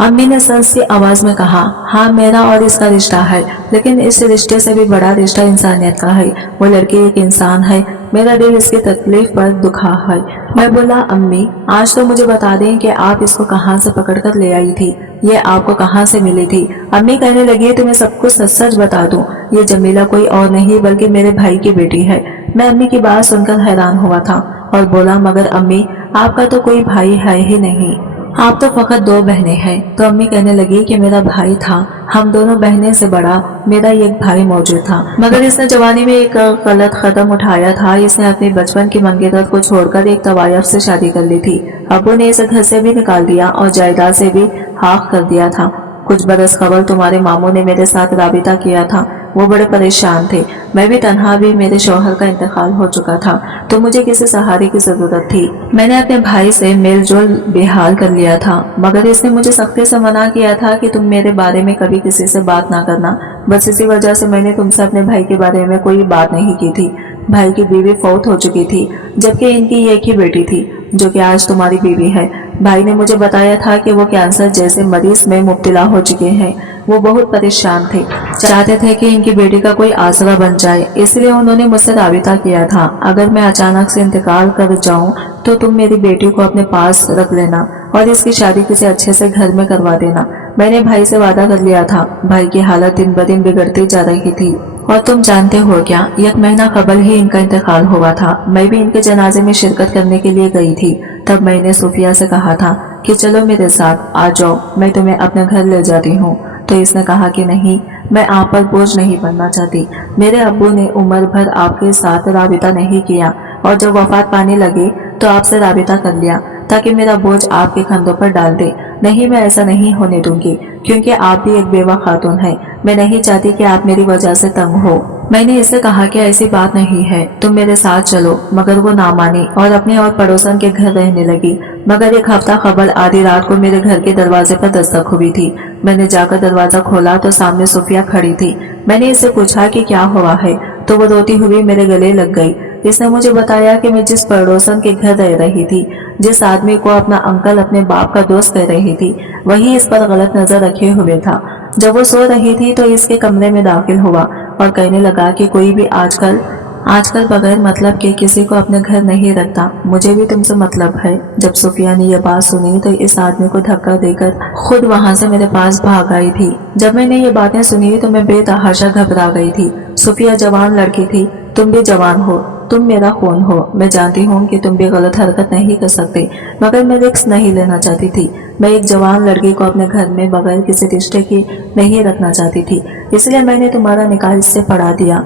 अम्मी ने सख्त सी आवाज में कहा, हाँ मेरा और इसका रिश्ता है, लेकिन इस रिश्ते से भी बड़ा रिश्ता इंसानियत का है। वो लड़की एक इंसान है। मेरा दिल इसकी तकलीफ पर दुखा है। मैं बोला, अम्मी आज तो मुझे बता दें कि आप इसको कहाँ से पकड़ कर ले आई थी, ये आपको कहाँ से मिली थी? अम्मी कहने लगी, तुम्हें सब कुछ सच सच बता दूं, ये जमीला कोई और नहीं बल्कि मेरे भाई की बेटी है। मैं अम्मी की बात सुनकर हैरान हुआ था और बोला, मगर अम्मी आपका तो कोई भाई है ही नहीं, आप तो फकत दो बहनें हैं। तो अम्मी कहने लगी कि मेरा भाई था, हम दोनों बहनें से बड़ा मेरा एक भाई मौजूद था, मगर इसने जवानी में एक गलत कदम उठाया था। इसने अपने बचपन की मंगेतर को छोड़कर एक तवायफ से शादी कर ली थी। अब्बू ने इसे घर से भी निकाल दिया और जायदाद से भी हाक कर दिया था। कुछ बरस कबल तुम्हारे मामू ने मेरे साथ राबिता किया था। वो बड़े परेशान थे। मैं भी तन्हा भी, मेरे शौहर का इंतकाल हो चुका था, तो मुझे किसी सहारे की जरूरत थी। मैंने अपने भाई से मेल जोल बेहाल कर लिया था, मगर इसने मुझे सख्ती से मना किया था कि तुम मेरे बारे में कभी किसी से बात ना करना। बस इसी वजह से मैंने तुमसे अपने भाई के बारे में कोई बात नहीं की थी। भाई की बीवी फौत हो चुकी थी, जबकि इनकी एक ही बेटी थी, जो कि आज तुम्हारी बीवी है। भाई ने मुझे बताया था कि वो कैंसर जैसे मरीज में मुब्तला हो चुके हैं। वो बहुत परेशान थे, चाहते थे कि इनकी बेटी का कोई आसरा बन जाए, इसलिए उन्होंने मुझसे राबिता किया था। अगर मैं अचानक से इंतकाल कर जाऊं तो तुम मेरी बेटी को अपने पास रख लेना और इसकी शादी किसी अच्छे से घर में करवा देना। मैंने भाई से वादा कर लिया था। भाई की हालत दिन ब दिन बिगड़ती जा रही थी और तुम जानते हो क्या, 1 महीना कबल ही इनका इंतकाल हुआ था। मैं भी इनके जनाजे में शिरकत करने के लिए गई थी। तब मैंने सूफिया से कहा था कि चलो मेरे साथ आ जाओ, मैं तुम्हें अपने घर ले जाती हूँ। तो इसने कहा कि नहीं, मैं आप पर बोझ नहीं बनना चाहती। मेरे अब्बू ने उम्र भर आपके साथ राबिता नहीं किया और जब वफात पाने लगे तो आपसे राबिता कर लिया ताकि मेरा बोझ आपके कंधों पर डाल दे। नहीं, मैं ऐसा नहीं होने दूंगी, क्योंकि आप भी एक बेवा खातून हैं। मैं नहीं चाहती कि आप मेरी वजह से तंग हो। मैंने इससे कहा कि ऐसी बात नहीं है, तुम मेरे साथ चलो, मगर वो ना मानी और अपने और पड़ोसन के घर रहने लगी। मगर 1 हफ्ता कबल आधी रात को मेरे घर के दरवाजे पर दस्तक हुई थी। मैंने जाकर दरवाजा खोला तो सामने सूफिया खड़ी थी। मैंने इससे पूछा कि क्या हुआ है, तो वो रोती हुई मेरे गले लग गई। इसने मुझे बताया कि मैं जिस पड़ोसन के घर रह रही थी, जिस आदमी को अपना अंकल अपने बाप का दोस्त कह रही थी, वही इस पर गलत नजर रखे हुए था। जब वो सो रही थी तो इसके कमरे में दाखिल हुआ और कहने लगा कि कोई भी आजकल बगैर मतलब के किसी को अपने घर नहीं रखता, मुझे भी तुमसे मतलब है। जब सूफिया ने यह बात सुनी तो इस आदमी को धक्का देकर खुद वहां से मेरे पास भाग आई थी। जब मैंने ये बातें सुनी तो मैं बेतहाशा घबरा गई थी। सूफिया जवान लड़की थी, तुम भी जवान हो, तुम मेरा खून हो। मैं जानती हूँ कि तुम भी गलत हरकत नहीं कर सकते, मगर मैं रिस्क नहीं लेना चाहती थी। मैं एक जवान लड़की को अपने घर में बगैर किसी रिश्ते की नहीं रखना चाहती थी, इसलिए मैंने तुम्हारा निकाह इससे पढ़ा दिया।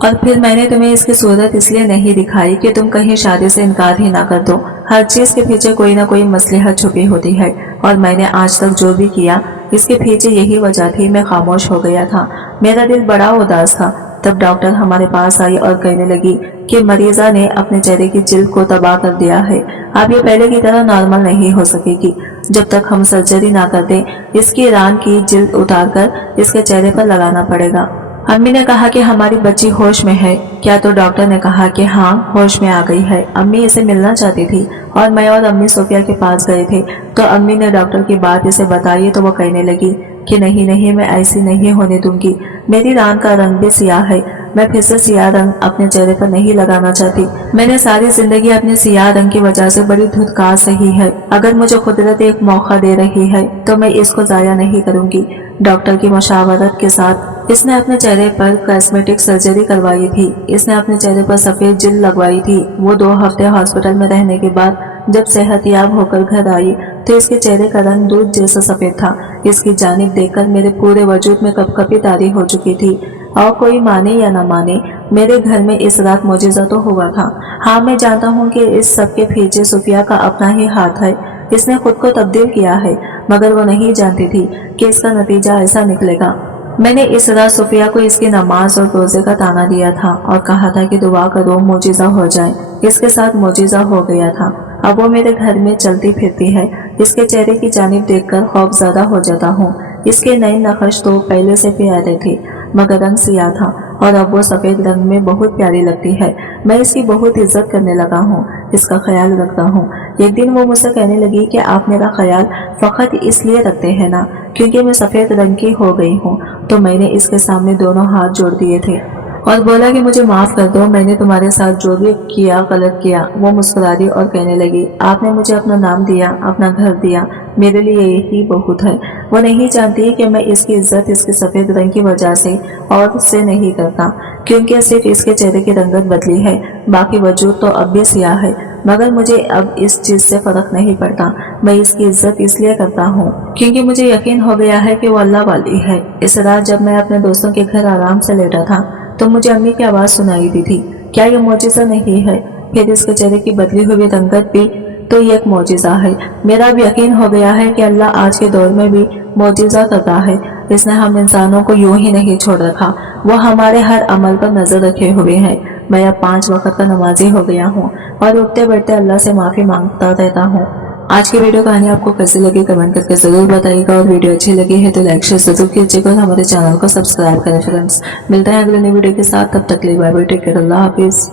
और फिर मैंने तुम्हें इसकी सूरत इसलिए नहीं दिखाई कि तुम कहीं शादी से इनकार ही ना कर दो। हर चीज के पीछे कोई ना कोई मसलहत छुपी होती है, और मैंने आज तक जो भी किया इसके पीछे यही वजह थी, मैं खामोश हो गया था। मेरा दिल बड़ा उदास था। तब डॉक्टर हमारे पास आई और कहने लगी कि मरीजा ने अपने चेहरे की जिल्द को तबाह कर दिया है। अब ये पहले की तरह नॉर्मल नहीं हो सकेगी। जब तक हम सर्जरी ना कर दें, इसकी रान की जिल्द उतार कर इसके चेहरे पर लगाना पड़ेगा। अम्मी ने कहा कि हमारी बच्ची होश में है क्या? तो डॉक्टर ने कहा कि हाँ, होश में आ गई है। अम्मी इसे मिलना चाहती थी और मैं और अम्मी सोफिया के पास गए थे। तो अम्मी ने डॉक्टर की बात इसे बताई तो वो कहने लगी कि नहीं नहीं, मैं ऐसी नहीं होने दूंगी। मेरी रान का रंग भी सियाह है। मैं फिर से सियाह रंग अपने चेहरे पर नहीं लगाना चाहती। मैंने सारी जिंदगी अपने सियाह रंग की वजह से बड़ी धुतकार सही है। अगर मुझे कुदरत एक मौका दे रही है तो मैं इसको जाया नहीं करूंगी। डॉक्टर की मशावरत के साथ इसने अपने चेहरे पर कॉस्मेटिक सर्जरी करवाई थी। इसने अपने चेहरे पर सफेद जिल्द लगवाई थी। वो 2 हफ्ते हॉस्पिटल में रहने के बाद जब सेहतयाब होकर घर आई तो इसके चेहरे का रंग दूध जैसा सफेद था। इसकी जानिब देखकर मेरे पूरे वजूद में कपकपी तारी हो चुकी थी। और कोई माने या न माने, मेरे घर में इस रात मौजिज़ा तो हुआ था। हाँ, मैं जानता हूँ कि इस सब के पीछे सुफिया का अपना ही हाथ है। इसने खुद को तब्दील किया है, मगर वो नहीं जानती थी कि इसका नतीजा ऐसा निकलेगा। मैंने इस रात सुफिया को इसकी नमाज और रोजे का ताना दिया था और कहा था कि दुआ करो मौजिज़ा हो जाए। इसके साथ मौजिज़ा हो गया था। अब वो मेरे घर में चलती फिरती है। इसके चेहरे की जानिब देखकर खौफज़दा हो जाता हूँ। इसके नए नक्श तो पहले से प्यारे थे, मगर रंग सियाह था और अब वो सफेद रंग में बहुत प्यारी लगती है। मैं इसकी बहुत इज्जत करने लगा हूँ, इसका ख्याल रखता हूँ। एक दिन वो मुझसे कहने लगी कि आप मेरा ख्याल फकत इसलिए रखते हैं ना क्योंकि मैं सफेद रंग की हो गई हूँ। तो मैंने इसके सामने दोनों हाथ जोड़ दिए थे और बोला कि मुझे माफ कर दो, मैंने तुम्हारे साथ जो भी किया गलत किया। वो मुस्कुरा दी और कहने लगी, आपने मुझे अपना नाम दिया, अपना घर दिया, मेरे लिए यही बहुत है। वो नहीं जानती कि मैं इसकी इज्जत इसके सफेद रंग की वजह से और से नहीं करता, क्योंकि सिर्फ इसके चेहरे की रंगत बदली है, बाकी वजूद तो अब भी सियाह है। मगर मुझे अब इस चीज से फर्क नहीं पड़ता। मैं इसकी इज्जत इसलिए करता हूँ क्योंकि मुझे यकीन हो गया है कि वो अल्लाह वाली है। इस रात जब मैं अपने दोस्तों के घर आराम से लेटा था तो मुझे अम्मी की आवाज सुनाई दी थी। क्या ये मौजिज़ा नहीं है? फिर इसके चेहरे की बदली हुई रंगत भी तो ये एक मौजिज़ा है। मेरा अब यकीन हो गया है कि अल्लाह आज के दौर में भी मौजिज़ा करता है। इसने हम इंसानों को यूं ही नहीं छोड़ रखा, वो हमारे हर अमल पर नजर रखे हुए है। मैं अब 5 वक्त का नमाजी हो गया हूँ और उठते बैठते अल्लाह से माफी मांगता रहता हूँ। आज की वीडियो कहानी आपको कैसी लगी कमेंट करके जरूर बताइएगा और वीडियो अच्छी लगी है तो लाइक शेयर जरूर कीजिएगा और हमारे चैनल को सब्सक्राइब करें फ्रेंड्स। मिलते हैं अगले नई वीडियो के साथ, तब तक के लिए बाय बाय, टेक केयर, अल्लाह हाफिज।